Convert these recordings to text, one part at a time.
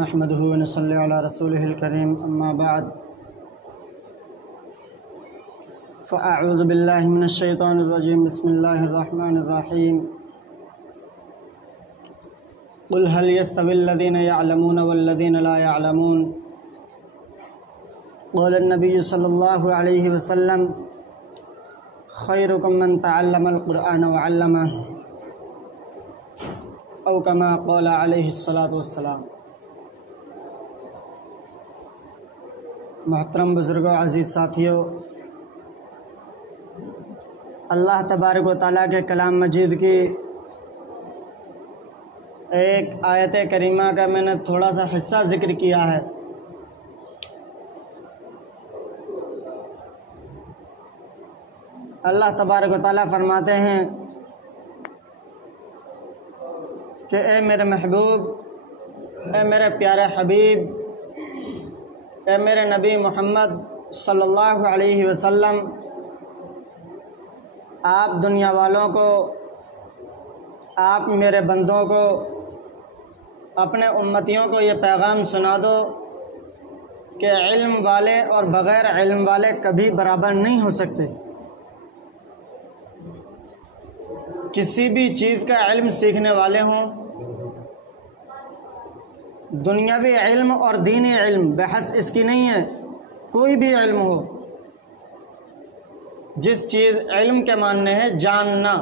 نحمده ونصلي على رسوله الكريم اما بعد فاعوذ بالله من الشيطان الرجيم بسم الله الرحمن الرحيم قل هل يستوي الذين يعلمون والذين لا يعلمون قال النبي صلى الله عليه وسلم خيركم من تعلم القرآن وعلمه او كما قال علیہ الصلاۃ والسلام۔ محترم بزرگوں، عزیز ساتھیوں، اللہ تبارک و تعالیٰ کے کلام مجید کی ایک آیت کریمہ کا میں نے تھوڑا سا حصہ ذکر کیا ہے۔ اللہ تبارک و تعالیٰ فرماتے ہیں کہ اے میرے محبوب، اے میرے پیارے حبیب، اے میرے نبی محمد صلی اللہ علیہ وسلم، آپ دنیا والوں کو، آپ میرے بندوں کو، اپنے امتیوں کو یہ پیغام سنا دو کہ علم والے اور بغیر علم والے کبھی برابر نہیں ہو سکتے۔ کسی بھی چیز کا علم سیکھنے والے ہوں، دنیاوی علم اور دینی علم، بحث اس کی نہیں ہے، کوئی بھی علم ہو، جس چیز علم کے معنی ہے جاننا،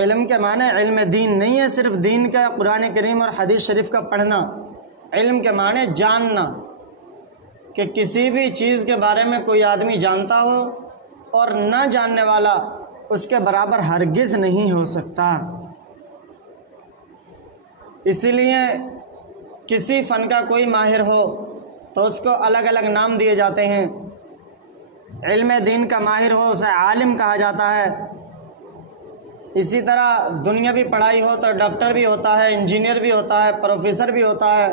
علم کے معنی علم دین نہیں ہے صرف دین کا قرآن کریم اور حدیث شریف کا پڑھنا، علم کے معنی جاننا، کہ کسی بھی چیز کے بارے میں کوئی آدمی جانتا ہو اور نہ جاننے والا اس کے برابر ہرگز نہیں ہو سکتا۔ اسی لیے کسی فن کا کوئی ماہر ہو تو اس کو الگ الگ نام دیے جاتے ہیں۔ علم دین کا ماہر ہو اسے عالم کہا جاتا ہے۔ اسی طرح دنیاوی پڑھائی ہو تو ڈاکٹر بھی ہوتا ہے، انجینئر بھی ہوتا ہے، پروفیسر بھی ہوتا ہے،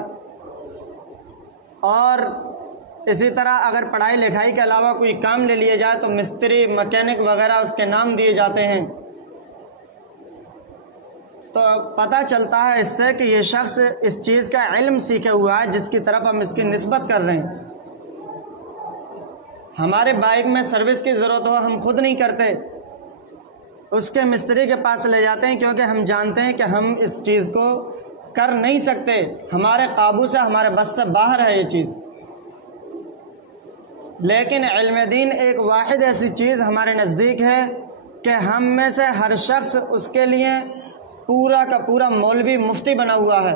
اور اسی طرح اگر پڑھائی لکھائی کے علاوہ کوئی کام لے لیے جائے تو مستری، مکینک وغیرہ اس کے نام دیے جاتے ہیں۔ تو پتہ چلتا ہے اس سے کہ یہ شخص اس چیز کا علم سیکھے ہوا ہے جس کی طرف ہم اس کی نسبت کر رہے ہیں۔ ہمارے بائک میں سروس کی ضرورت ہو ہم خود نہیں کرتے، اس کے مستری کے پاس لے جاتے ہیں، کیونکہ ہم جانتے ہیں کہ ہم اس چیز کو کر نہیں سکتے، ہمارے قابو سے، ہمارے بس سے باہر ہے یہ چیز۔ لیکن علم دین ایک واحد ایسی چیز ہمارے نزدیک ہے کہ ہم میں سے ہر شخص اس کے لیے پورا کا پورا مولوی، مفتی بنا ہوا ہے۔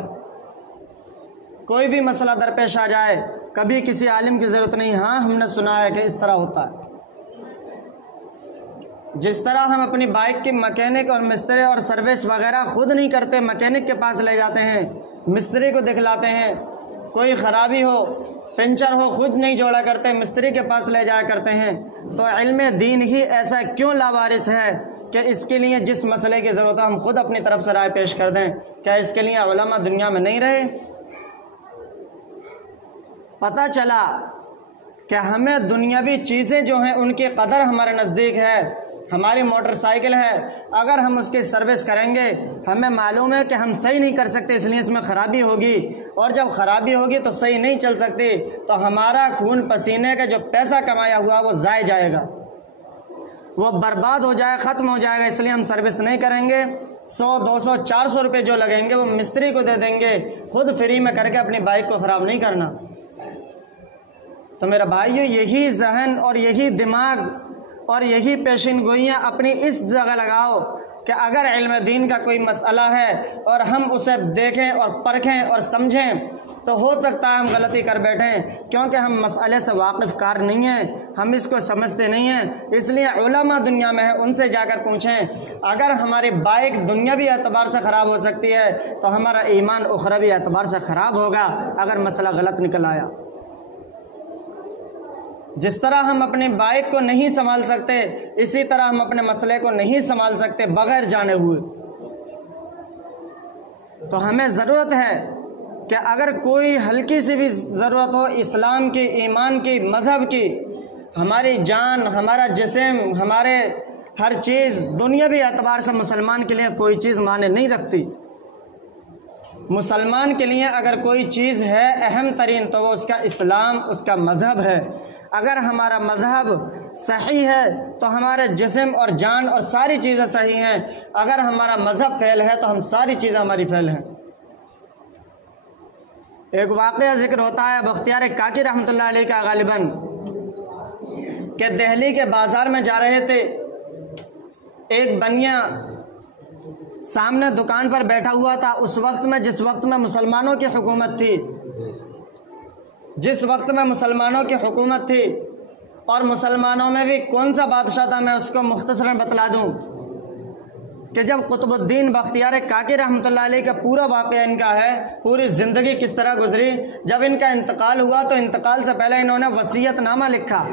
کوئی بھی مسئلہ درپیش آ جائے کبھی کسی عالم کی ضرورت نہیں، ہاں ہم نے سنا ہے کہ اس طرح ہوتا ہے۔ جس طرح ہم اپنی بائک کی مکینک اور مستری اور سروس وغیرہ خود نہیں کرتے، مکینک کے پاس لے جاتے ہیں، مستری کو دکھلاتے ہیں، کوئی خرابی ہو، پنچر ہو، خود نہیں جوڑا کرتے، مستری کے پاس لے جایا کرتے ہیں، تو علم دین ہی ایسا کیوں لاوارث ہے کہ اس کے لیے جس مسئلے کی ضرورت ہے ہم خود اپنی طرف سے رائے پیش کر دیں؟ کیا اس کے لیے علماء دنیا میں نہیں رہے؟ پتہ چلا کہ ہمیں دنیاوی چیزیں جو ہیں ان کی قدر ہمارے نزدیک ہے۔ ہماری موٹر سائیکل ہے، اگر ہم اس کی سروس کریں گے ہمیں معلوم ہے کہ ہم صحیح نہیں کر سکتے، اس لیے اس میں خرابی ہوگی، اور جب خرابی ہوگی تو صحیح نہیں چل سکتی، تو ہمارا خون پسینے کا جو پیسہ کمایا ہوا وہ ضائع جائے گا، وہ برباد ہو جائے، ختم ہو جائے گا، اس لیے ہم سروس نہیں کریں گے۔ 100 200 400 روپے جو لگیں گے وہ مستری کو دے دیں گے، خود فری میں کر کے اپنی بائک کو خراب نہیں کرنا۔ تو میرا بھائیو، یہی ذہن اور یہی دماغ اور یہی پیشین گوئیاں اپنی اس جگہ لگاؤ کہ اگر علم دین کا کوئی مسئلہ ہے اور ہم اسے دیکھیں اور پرکھیں اور سمجھیں تو ہو سکتا ہے ہم غلطی کر بیٹھیں، کیونکہ ہم مسئلے سے واقف کار نہیں ہیں، ہم اس کو سمجھتے نہیں ہیں۔ اس لیے علماء دنیا میں ہیں، ان سے جا کر پوچھیں۔ اگر ہماری بائک دنیاوی اعتبار سے خراب ہو سکتی ہے تو ہمارا ایمان اخروی اعتبار سے خراب ہوگا اگر مسئلہ غلط نکل آیا۔ جس طرح ہم اپنی بائک کو نہیں سنبھال سکتے، اسی طرح ہم اپنے مسئلے کو نہیں سنبھال سکتے بغیر جانے ہوئے۔ تو ہمیں ضرورت ہے کہ اگر کوئی ہلکی سی بھی ضرورت ہو اسلام کی، ایمان کی، مذہب کی، ہماری جان، ہمارا جسم، ہمارے ہر چیز دنیاوی اعتبار سے مسلمان کے لیے کوئی چیز معنی نہیں رکھتی۔ مسلمان کے لیے اگر کوئی چیز ہے اہم ترین تو وہ اس کا اسلام، اس کا مذہب ہے۔ اگر ہمارا مذہب صحیح ہے تو ہمارے جسم اور جان اور ساری چیزیں صحیح ہیں، اگر ہمارا مذہب فیل ہے تو ہم ساری چیزیں ہماری فیل ہیں۔ ایک واقعہ ذکر ہوتا ہے بختیار کاکی رحمۃ اللہ علیہ کا غالباً، کہ دہلی کے بازار میں جا رہے تھے، ایک بنیا سامنے دکان پر بیٹھا ہوا تھا۔ اس وقت میں جس وقت میں مسلمانوں کی حکومت تھی، جس وقت میں مسلمانوں کی حکومت تھی، اور مسلمانوں میں بھی کون سا بادشاہ تھا میں اس کو مختصراً بتلا دوں کہ جب قطب الدین بختیار کاکی رحمۃ اللہ علیہ کا پورا واقعہ ان کا ہے، پوری زندگی کس طرح گزری، جب ان کا انتقال ہوا تو انتقال سے پہلے انہوں نے وصیت نامہ لکھا۔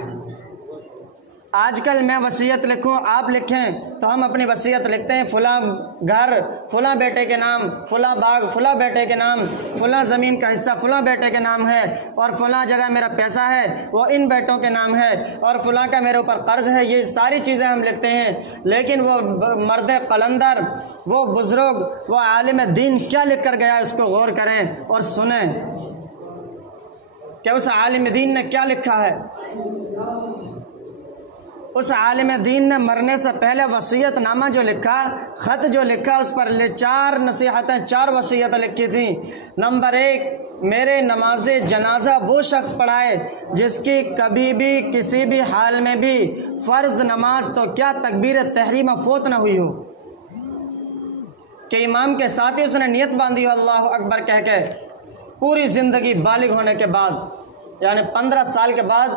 آج کل میں وصیت لکھوں، آپ لکھیں تو ہم اپنی وصیت لکھتے ہیں، فلاں گھر فلاں بیٹے کے نام، فلاں باغ فلاں بیٹے کے نام، فلاں زمین کا حصہ فلاں بیٹے کے نام ہے، اور فلاں جگہ میرا پیسہ ہے وہ ان بیٹوں کے نام ہے، اور فلاں کا میرے اوپر قرض ہے، یہ ساری چیزیں ہم لکھتے ہیں۔ لیکن وہ مرد قلندر، وہ بزرگ، وہ عالم دین کیا لکھ کر گیا، اس کو غور کریں اور سنیں کہ اس عالم دین نے کیا لکھا ہے۔ اس عالم دین نے مرنے سے پہلے وصیت نامہ جو لکھا، خط جو لکھا، اس پر 4 نصیحتیں، 4 وصیتیں لکھی تھیں۔ نمبر 1، میرے نماز جنازہ وہ شخص پڑھائے جس کی کبھی بھی کسی بھی حال میں بھی فرض نماز تو کیا تکبیر تحریمہ فوت نہ ہوئی ہو، کہ امام کے ساتھ ہی اس نے نیت باندھی ہو اللہ اکبر کہہ کے، پوری زندگی بالغ ہونے کے بعد، یعنی 15 سال کے بعد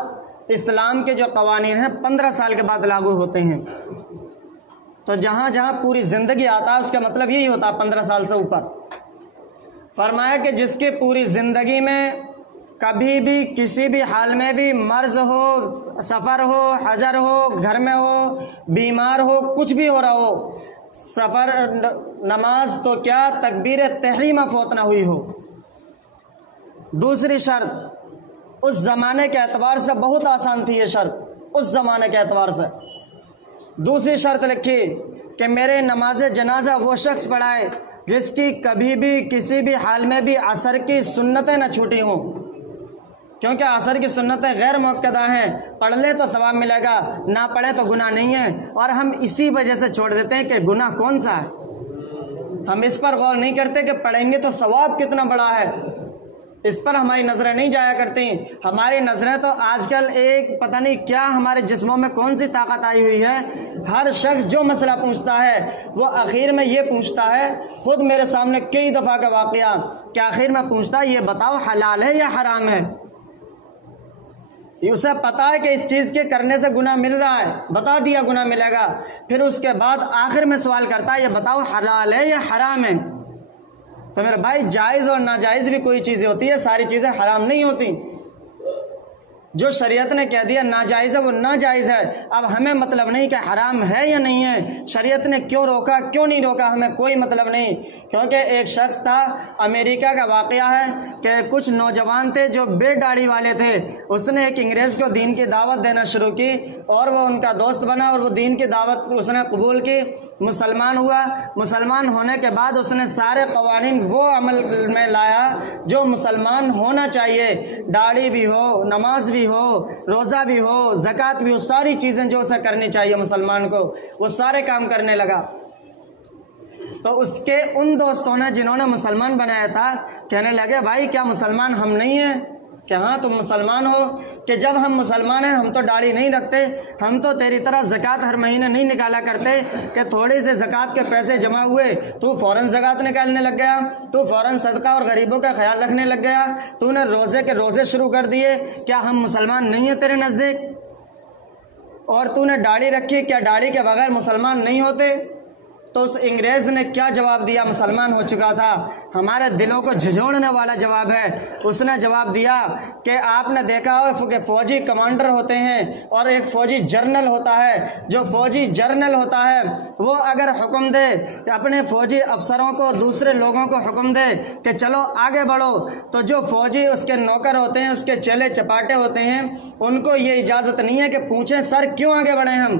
اسلام کے جو قوانین ہیں 15 سال کے بعد لاگو ہوتے ہیں، تو جہاں جہاں پوری زندگی آتا ہے اس کا مطلب یہی ہوتا ہے 15 سال سے اوپر۔ فرمایا کہ جس کی پوری زندگی میں کبھی بھی کسی بھی حال میں بھی مرض ہو، سفر ہو، حضر ہو، گھر میں ہو، بیمار ہو، کچھ بھی ہو رہا ہو، سفر نماز تو کیا تکبیر تحریمہ فوت نہ ہوئی ہو۔ دوسری شرط، اس زمانے کے اعتبار سے بہت آسان تھی یہ شرط، اس زمانے کے اعتبار سے۔ دوسری شرط لکھی کہ میرے نماز جنازہ وہ شخص پڑھائے جس کی کبھی بھی کسی بھی حال میں بھی عصر کی سنتیں نہ چھوٹی ہوں، کیونکہ عصر کی سنتیں غیر مؤکدہ ہیں، پڑھ لے تو ثواب ملے گا، نہ پڑھے تو گناہ نہیں ہے، اور ہم اسی وجہ سے چھوڑ دیتے ہیں کہ گناہ کون سا ہے، ہم اس پر غور نہیں کرتے کہ پڑھیں گے تو ثواب کتنا بڑا ہے، اس پر ہماری نظریں نہیں جایا کرتی۔ ہماری نظریں تو آج کل ایک پتہ نہیں کیا ہمارے جسموں میں کون سی طاقت آئی ہوئی ہے، ہر شخص جو مسئلہ پوچھتا ہے وہ آخر میں یہ پوچھتا ہے، خود میرے سامنے کئی دفعہ کا واقعہ کہ آخر میں پوچھتا ہے یہ بتاؤ حلال ہے یا حرام ہے، اسے پتا ہے کہ اس چیز کے کرنے سے گناہ مل رہا ہے، بتا دیا گناہ ملے گا، پھر اس کے بعد آخر میں سوال کرتا ہے یہ بتاؤ حلال ہے یا حرام ہے۔ تو میرے بھائی جائز اور ناجائز بھی کوئی چیزیں ہوتی ہے، ساری چیزیں حرام نہیں ہوتی، جو شریعت نے کہہ دیا ناجائز ہے وہ ناجائز ہے۔ اب ہمیں مطلب نہیں کہ حرام ہے یا نہیں ہے، شریعت نے کیوں روکا کیوں نہیں روکا ہمیں کوئی مطلب نہیں، کیونکہ ایک شخص تھا، امریکہ کا واقعہ ہے کہ کچھ نوجوان تھے جو بے داڑھی والے تھے، اس نے ایک انگریز کو دین کی دعوت دینا شروع کی اور وہ ان کا دوست بنا اور وہ دین کی دعوت اس نے قبول کی، مسلمان ہوا۔ مسلمان ہونے کے بعد اس نے سارے قوانین وہ عمل میں لایا جو مسلمان ہونا چاہیے، داڑھی بھی ہو، نماز بھی ہو، روزہ بھی ہو، زکوٰۃ بھی ہو، ساری چیزیں جو اسے کرنی چاہیے مسلمان کو، وہ سارے کام کرنے لگا۔ تو اس کے ان دوستوں نے جنہوں نے مسلمان بنایا تھا کہنے لگے بھائی کیا مسلمان ہم نہیں ہیں؟ کہ ہاں تم مسلمان ہو، کہ جب ہم مسلمان ہیں ہم تو داڑھی نہیں رکھتے، ہم تو تیری طرح زکوٰۃ ہر مہینے نہیں نکالا کرتے کہ تھوڑے سے زکوٰۃ کے پیسے جمع ہوئے تو فوراً زکوٰۃ نکالنے لگ گیا، تو فوراً صدقہ اور غریبوں کا خیال رکھنے لگ گیا، تو نے روزے کے روزے شروع کر دیے، کیا ہم مسلمان نہیں ہیں تیرے نزدیک؟ اور تو نے داڑھی رکھی، کیا داڑھی کے بغیر مسلمان نہیں ہوتے؟ تو اس انگریز نے کیا جواب دیا؟ مسلمان ہو چکا تھا، ہمارے دلوں کو جھنجھوڑنے والا جواب ہے۔ اس نے جواب دیا کہ آپ نے دیکھا ہو کہ فوجی کمانڈر ہوتے ہیں اور ایک فوجی جرنل ہوتا ہے، جو فوجی جرنل ہوتا ہے وہ اگر حکم دے اپنے فوجی افسروں کو، دوسرے لوگوں کو حکم دے کہ چلو آگے بڑھو، تو جو فوجی اس کے نوکر ہوتے ہیں، اس کے چیلے چپاٹے ہوتے ہیں، ان کو یہ اجازت نہیں ہے کہ پوچھیں سر کیوں آگے بڑھیں ہم،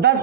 10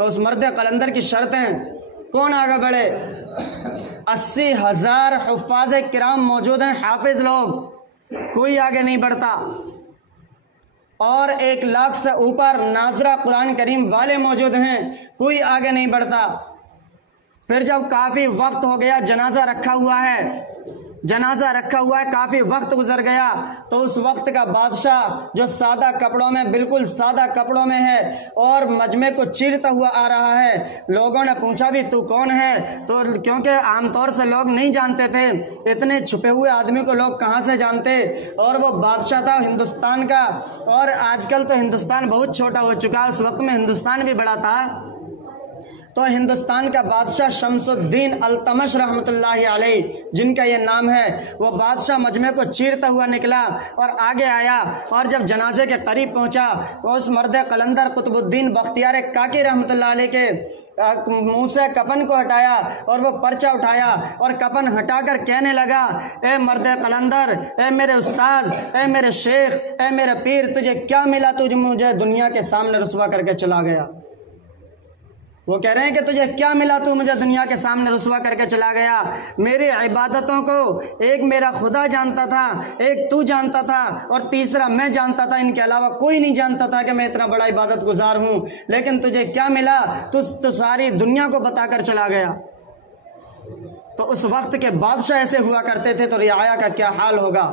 تو اس مرد قلندر کی شرطیں کون آگے بڑھے؟ 80,000 حفاظ کرام موجود ہیں، حافظ لوگ، کوئی آگے نہیں بڑھتا، اور 1 لاکھ سے اوپر ناظرہ قرآن کریم والے موجود ہیں، کوئی آگے نہیں بڑھتا۔ پھر جب کافی وقت ہو گیا، جنازہ رکھا ہوا ہے، کافی وقت گزر گیا، تو اس وقت کا بادشاہ جو سادہ کپڑوں میں، بالکل سادہ کپڑوں میں ہے اور مجمع کو چیرتا ہوا آ رہا ہے، لوگوں نے پوچھا بھی تو کون ہے؟ تو کیونکہ عام طور سے لوگ نہیں جانتے تھے، اتنے چھپے ہوئے آدمی کو لوگ کہاں سے جانتے، اور وہ بادشاہ تھا ہندوستان کا، اور آج کل تو ہندوستان بہت چھوٹا ہو چکا، اس وقت میں ہندوستان بھی بڑا تھا۔ تو ہندوستان کا بادشاہ شمس الدین التمش رحمۃ اللہ علیہ جن کا یہ نام ہے، وہ بادشاہ مجمع کو چیرتا ہوا نکلا اور آگے آیا، اور جب جنازے کے قریب پہنچا تو اس مرد قلندر قطب الدین بختیار کاکی رحمۃ اللہ علیہ کے منہ سے کفن کو ہٹایا اور وہ پرچہ اٹھایا اور کفن ہٹا کر کہنے لگا، اے مرد قلندر، اے میرے استاذ، اے میرے شیخ، اے میرے پیر، تجھے کیا ملا؟ تجھے مجھے دنیا کے سامنے رسوا کر کے چلا گیا۔ وہ کہہ رہے ہیں کہ تجھے کیا ملا، تو مجھے دنیا کے سامنے رسوا کر کے چلا گیا؟ میری عبادتوں کو ایک میرا خدا جانتا تھا، ایک تو جانتا تھا، اور تیسرا میں جانتا تھا، ان کے علاوہ کوئی نہیں جانتا تھا کہ میں اتنا بڑا عبادت گزار ہوں، لیکن تجھے کیا ملا؟ تو ساری دنیا کو بتا کر چلا گیا۔ تو اس وقت کے بادشاہ ایسے ہوا کرتے تھے، تو رعایا کا کیا حال ہوگا؟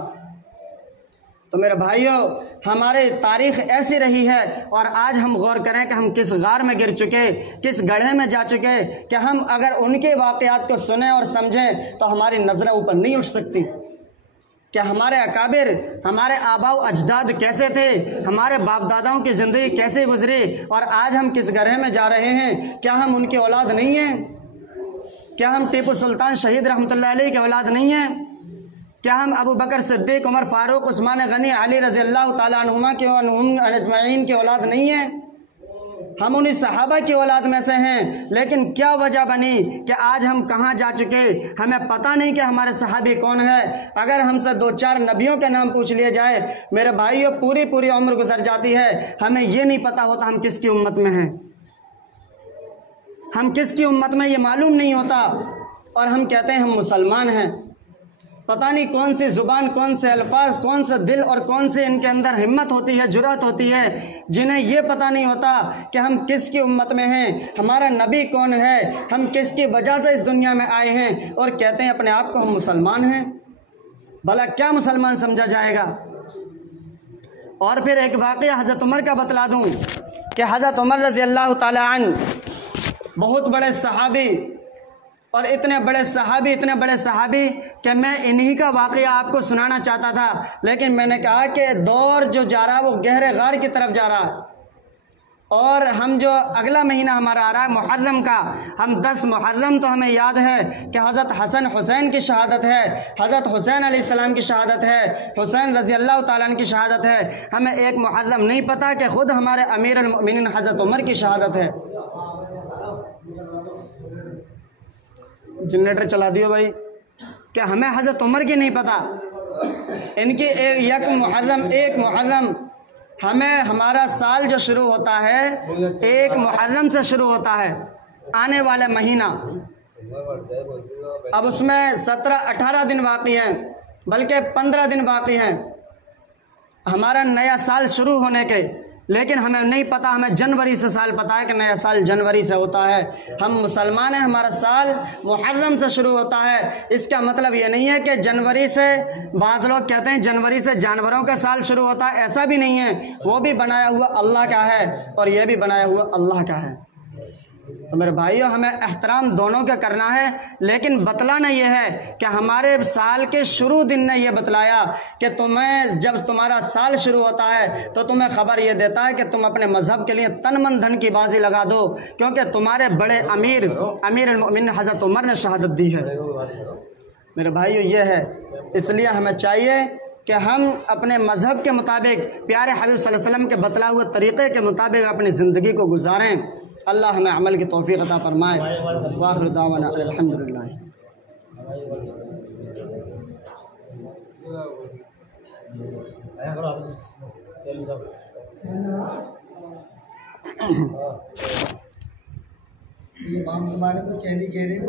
تو میرے بھائیوں، ہماری تاریخ ایسی رہی ہے، اور آج ہم غور کریں کہ ہم کس غار میں گر چکے، کس گڑھے میں جا چکے، کہ ہم اگر ان کے واقعات کو سنیں اور سمجھیں تو ہماری نظریں اوپر نہیں اٹھ سکتی کہ ہمارے اکابر، ہمارے آباء و اجداد کیسے تھے، ہمارے باپ داداؤں کی زندگی کیسے گزری، اور آج ہم کس گڑھے میں جا رہے ہیں۔ کیا ہم ان کی اولاد نہیں ہیں؟ کیا ہم ٹیپو سلطان شہید رحمۃ اللہ علیہ کی اولاد نہیں ہیں؟ کیا ہم ابو بکر صدیق، عمر فاروق، عثمان غنی، علی رضی اللہ تعالیٰ عنہما کے اجمعین کی اولاد نہیں ہیں؟ ہم انہی صحابہ کی اولاد میں سے ہیں، لیکن کیا وجہ بنی کہ آج ہم کہاں جا چکے؟ ہمیں پتہ نہیں کہ ہمارے صحابی کون ہے۔ اگر ہم سے 2-4 نبیوں کے نام پوچھ لیے جائے، میرے بھائیوں، پوری عمر گزر جاتی ہے، ہمیں یہ نہیں پتہ ہوتا ہم کس کی امت میں ہیں، ہم کس کی امت میں یہ معلوم نہیں ہوتا، اور ہم کہتے ہیں ہم مسلمان ہیں۔ پتہ نہیں کون سی زبان، کون سے الفاظ، کون سے دل، اور کون سے ان کے اندر ہمت ہوتی ہے، جرأت ہوتی ہے، جنہیں یہ پتہ نہیں ہوتا کہ ہم کس کی امت میں ہیں، ہمارا نبی کون ہے، ہم کس کی وجہ سے اس دنیا میں آئے ہیں، اور کہتے ہیں اپنے آپ کو ہم مسلمان ہیں۔ بھلا کیا مسلمان سمجھا جائے گا؟ اور پھر ایک واقعہ حضرت عمر کا بتلا دوں کہ حضرت عمر رضی اللہ تعالی عنہ بہت بڑے صحابی، اور اتنے بڑے صحابی کہ میں انہی کا واقعہ آپ کو سنانا چاہتا تھا، لیکن میں نے کہا کہ دور جو جا رہا وہ گہرے غار کی طرف جا رہا ہے، اور ہم جو اگلا مہینہ ہمارا آ رہا ہے محرم کا، ہم 10 محرم تو ہمیں یاد ہے کہ حضرت حسن حسین کی شہادت ہے، حضرت حسین علیہ السلام کی شہادت ہے، حسین رضی اللہ تعالیٰ عنہ کی شہادت ہے۔ ہمیں 1 محرم نہیں پتہ کہ خود ہمارے امیر المؤمنین حضرت عمر کی شہادت ہے۔ جنریٹر چلا دیو بھائی، کہ ہمیں حضرت عمر کی نہیں پتہ، ان کی 1 محرم ہمیں، ہمارا سال جو شروع ہوتا ہے 1 محرم سے شروع ہوتا ہے، آنے والے مہینہ، اب اس میں 17-18 دن باقی ہیں، بلکہ 15 دن باقی ہیں ہمارا نیا سال شروع ہونے کے، لیکن ہمیں نہیں پتہ، ہمیں جنوری سے سال پتہ ہے کہ نیا سال جنوری سے ہوتا ہے۔ ہم مسلمان ہیں، ہمارا سال محرم سے شروع ہوتا ہے۔ اس کا مطلب یہ نہیں ہے کہ جنوری سے، بعض لوگ کہتے ہیں جنوری سے جانوروں کا سال شروع ہوتا ہے، ایسا بھی نہیں ہے، وہ بھی بنایا ہوا اللہ کا ہے، اور یہ بھی بنایا ہوا اللہ کا ہے۔ تو میرے بھائیوں، ہمیں احترام دونوں کا کرنا ہے، لیکن بتلانا یہ ہے کہ ہمارے سال کے شروع دن نے یہ بتلایا کہ تمہیں جب تمہارا سال شروع ہوتا ہے تو تمہیں خبر یہ دیتا ہے کہ تم اپنے مذہب کے لیے تن من دھن کی بازی لگا دو، کیونکہ تمہارے بڑے امیر المؤمنین حضرت عمر نے شہادت دی ہے۔ میرے بھائیوں، یہ ہے، اس لیے ہمیں چاہیے کہ ہم اپنے مذہب کے مطابق، پیارے حبیب صلی اللہ علیہ وسلم کے بتلائے ہوئے طریقے کے مطابق اپنی زندگی کو گزاریں۔ اللہ ہمیں عمل کی توفیق عطا فرمائے۔ وآخر دعوانا الحمدللہ۔ یہ امام کے بارے میں کہہ رہے